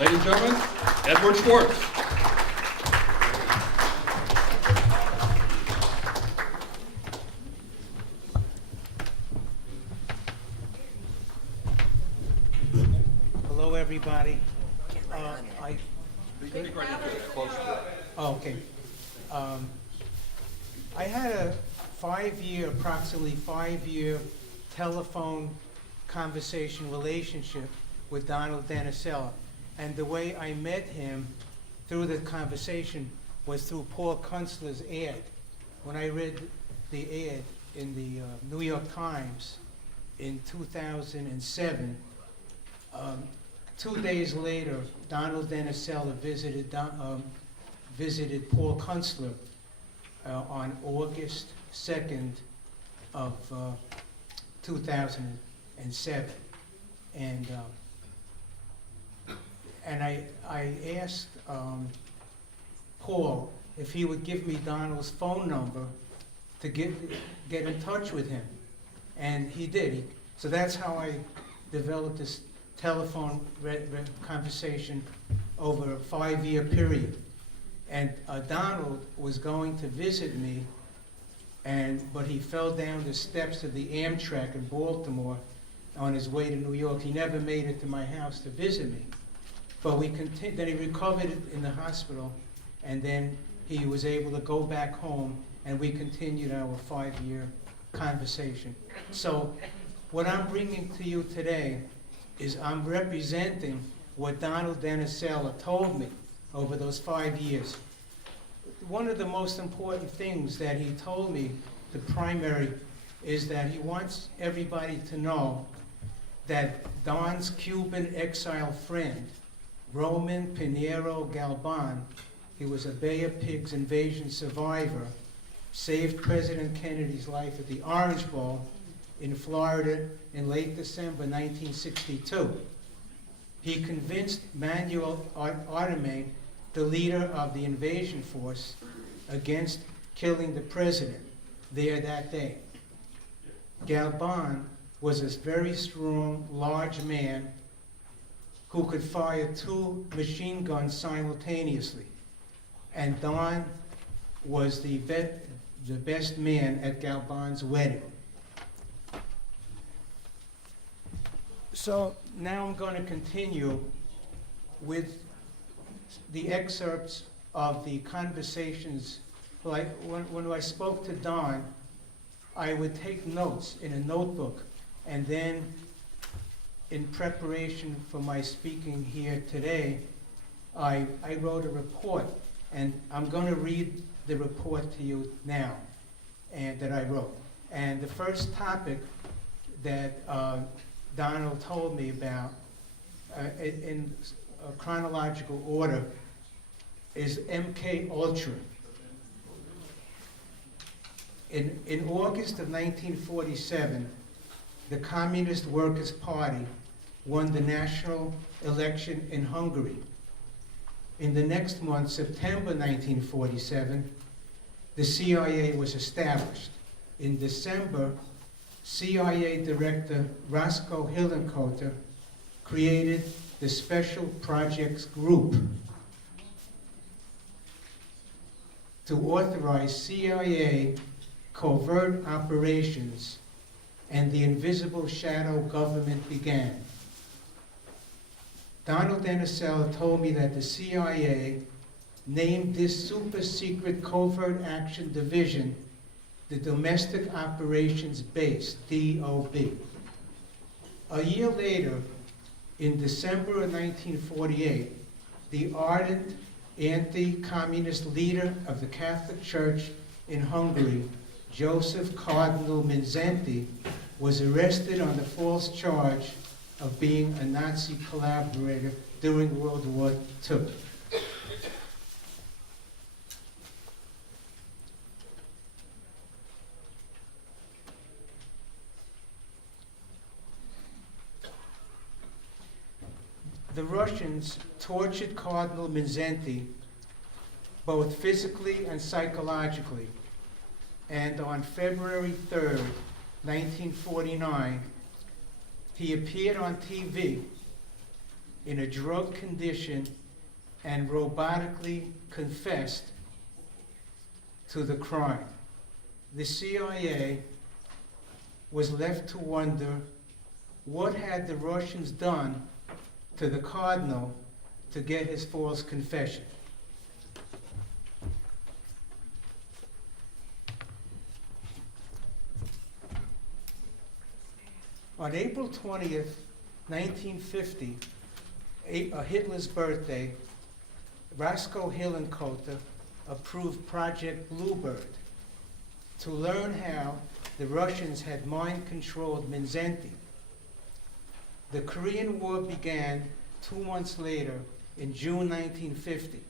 Ladies and gentlemen, Edward Schwartz. Hello, everybody. Speak right into it, close to it. Oh, okay. I had a approximately five-year telephone conversation relationship with Donald Danicella. And the way I met him through the conversation was through Paul Kunstler's ad. When I read the ad in the New York Times in 2007, 2 days later, Donald Danicella visited Paul Kunstler on August 2nd of 2007. And I asked Paul if he would give me Donald's phone number to get in touch with him. And he did. So that's how I developed this telephone conversation over a 5-year period. And Donald was going to visit me, but he fell down the steps of the Amtrak in Baltimore on his way to New York. He never made it to my house to visit me. But we continued. Then he recovered in the hospital, and then he was able to go back home, and we continued our 5-year conversation. So what I'm bringing to you today is I'm representing what Donald Danicella told me over those 5 years. One of the most important things that he told me, the primary, is that he wants everybody to know that Don's Cuban exile friend, Roman Pinheiro Galban, he was a Bay of Pigs invasion survivor, saved President Kennedy's life at the Orange Bowl in Florida in late December 1962. He convinced Manuel Artime, the leader of the invasion force, against killing the president there that day. Galban was a very strong, large man who could fire 2 machine guns simultaneously. And Don was the best man at Galban's wedding. So now I'm going to continue with the excerpts of the conversations. Like when I spoke to Don, I would take notes in a notebook, and then in preparation for my speaking here today, I wrote a report, and I'm going to read the report to you now, and that I wrote. And the first topic that Donald told me about, in chronological order, is MK Ultra. In August of 1947, the Communist Workers' Party won the national election in Hungary. In the next month, September 1947, the CIA was established. In December, CIA Director Roscoe Hillenkoetter created the Special Projects Group to authorize CIA covert operations, and the invisible shadow government began. Donald Danicella told me that the CIA named this super secret covert action division the Domestic Operations Base, DOB. A year later, in December of 1948, the ardent anti-communist leader of the Catholic Church in Hungary, Joseph Cardinal Mindszenty, was arrested on the false charge of being a Nazi collaborator during World War II. The Russians tortured Cardinal Mindszenty both physically and psychologically, and on February 3rd, 1949, he appeared on TV in a drug condition and robotically confessed to the crime. The CIA was left to wonder, what had the Russians done to the Cardinal to get his false confession? On April 20th, 1950, Hitler's birthday, Roscoe Hillenkoetter approved Project Bluebird to learn how the Russians had mind-controlled Mindszenty. The Korean War began 2 months later in June 1950.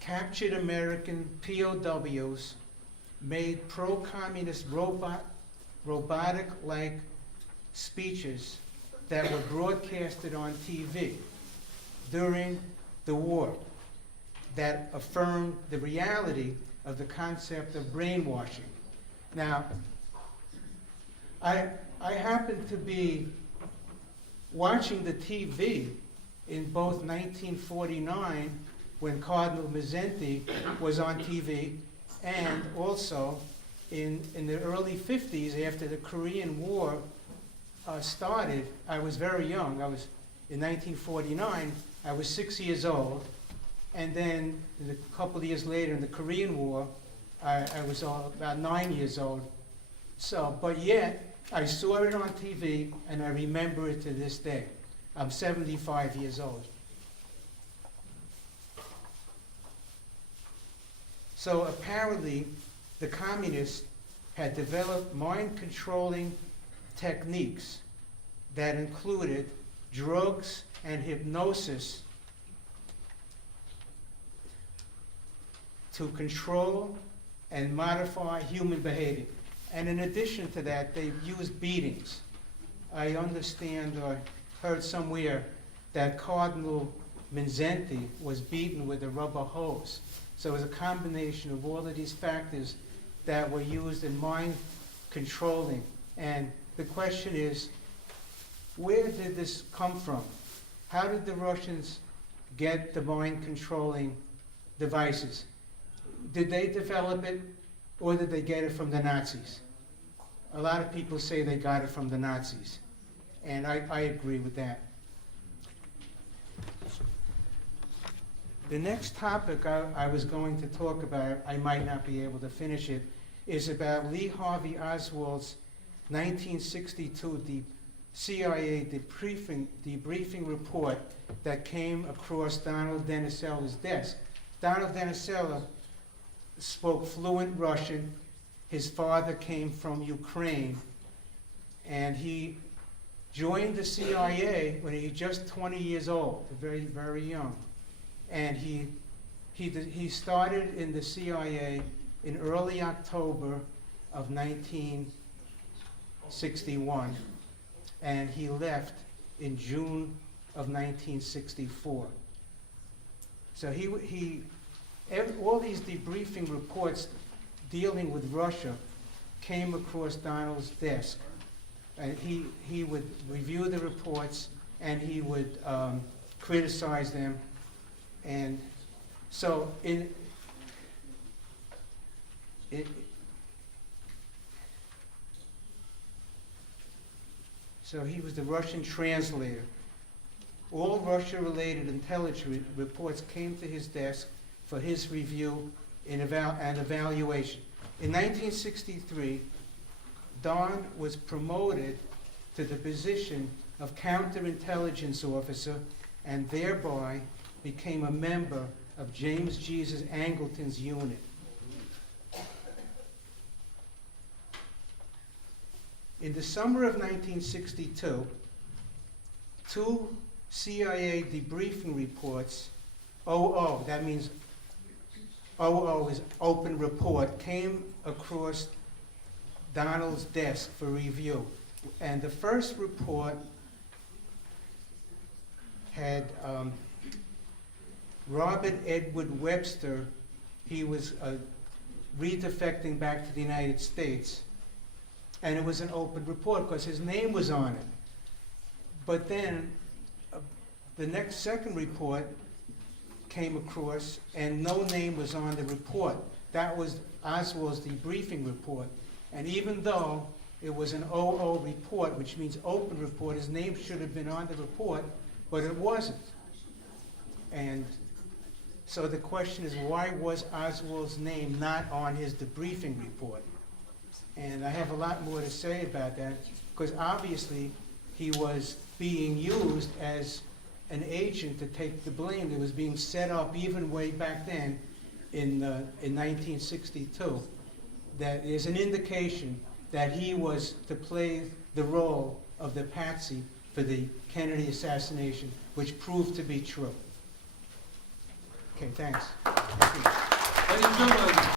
Captured American POWs made pro-communist robotic-like speeches that were broadcasted on TV during the war that affirmed the reality of the concept of brainwashing. Now, I happened to be watching the TV in both 1949, when Cardinal Mindszenty was on TV, and also in the early 50s, after the Korean War started. I was very young. In 1949, I was 6 years old. And then a couple of years later, in the Korean War, I was about 9 years old. So, but yet, I saw it on TV, and I remember it to this day. I'm 75 years old. So apparently, the communists had developed mind-controlling techniques that included drugs and hypnosis to control and modify human behavior. And in addition to that, they used beatings. I understand or heard somewhere that Cardinal Mindszenty was beaten with a rubber hose. So it was a combination of all of these factors that were used in mind controlling. And the question is, where did this come from? How did the Russians get the mind controlling devices? Did they develop it, or did they get it from the Nazis? A lot of people say they got it from the Nazis, and I agree with that. The next topic I was going to talk about, I might not be able to finish it, is about Lee Harvey Oswald's 1962 CIA debriefing report that came across Donald Denisella's desk. Donald Denisella spoke fluent Russian. His father came from Ukraine, and he joined the CIA when he was just 20 years old, very, very young. And he started in the CIA in early October of 1961, and he left in June of 1964. So all these debriefing reports dealing with Russia came across Donald's desk, and he would review the reports, and he would criticize them. And so so he was the Russian translator. All Russia-related intelligence reports came to his desk for his review and evaluation. In 1963, Don was promoted to the position of counterintelligence officer, and thereby became a member of James Jesus Angleton's unit. In the summer of 1962, 2 CIA debriefing reports, OO, that means OO is open report, came across Donald's desk for review. And the first report had Robert Edward Webster. He was redefecting back to the United States, and it was an open report because his name was on it. But then the next second report came across, and no name was on the report. That was Oswald's debriefing report. And even though it was an OO report, which means open report, his name should have been on the report, but it wasn't. And so the question is, why was Oswald's name not on his debriefing report? And I have a lot more to say about that, because obviously he was being used as an agent to take the blame. It was being set up even way back then in 1962. That is an indication that he was to play the role of the patsy for the Kennedy assassination, which proved to be true. Okay, thanks. Thank you. Ladies and gentlemen.